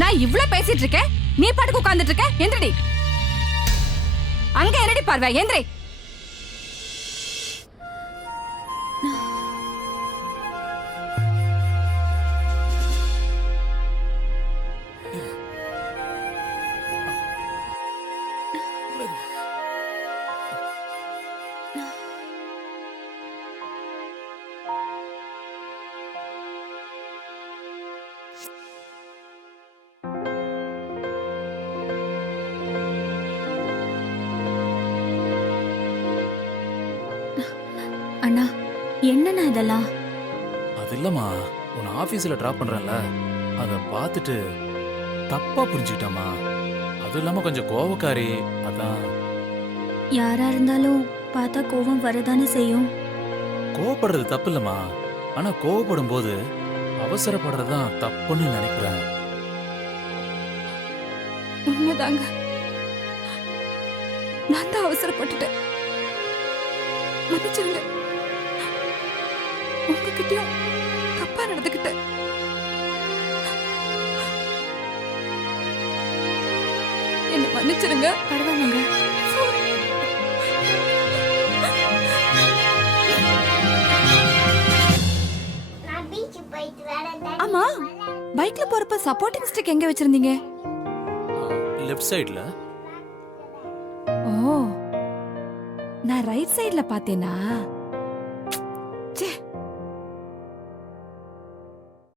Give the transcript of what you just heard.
நான் இவ்ளோ பேசிட்டு இருக்கேன், நீ பாட்டுக்கு உட்கார்ந்துட்டு இருக்க. எந்திரடி. அங்க என்னடி பார்வை, எந்திரி. அண்ணா, என்னண்ணா இதெல்லாம்? அது இல்லம்மா, உன்னை ஆபீஸ்ல டிராப் பண்றேன்ல, அதை பார்த்துட்டு தப்பா புரிஞ்சுக்கிட்டாமா. அதுவும் இல்லாம கொஞ்சம் கோவக்காரி, அதான். யாரா இருந்தாலும் பார்த்தா கோவம் வரதானே செய்யும். கோவப்படுறது தப்பு இல்லம்மா, ஆனா கோவப்படும் போது அவசரப்படுறதுதான் தப்புன்னு நினைக்கிறேன். உண்மைதாங்க, நான் தான் அவசரப்பட்டுட்டேன். மன்னிச்சிருங்க. உங்ககிட்டயும் தப்பா நடந்துக்கிட்டேன். என்ன மன்னிச்சிருங்க. பரவாயில்லைங்க. ஆமா, பைக்ல போறப்ப சப்போர்ட்டிங் ஸ்டிக் எங்க வச்சிருந்தீங்க? லெஃப்ட் சைடுல. ஓ, நான் ரைட் சைடுல பார்த்தேனா?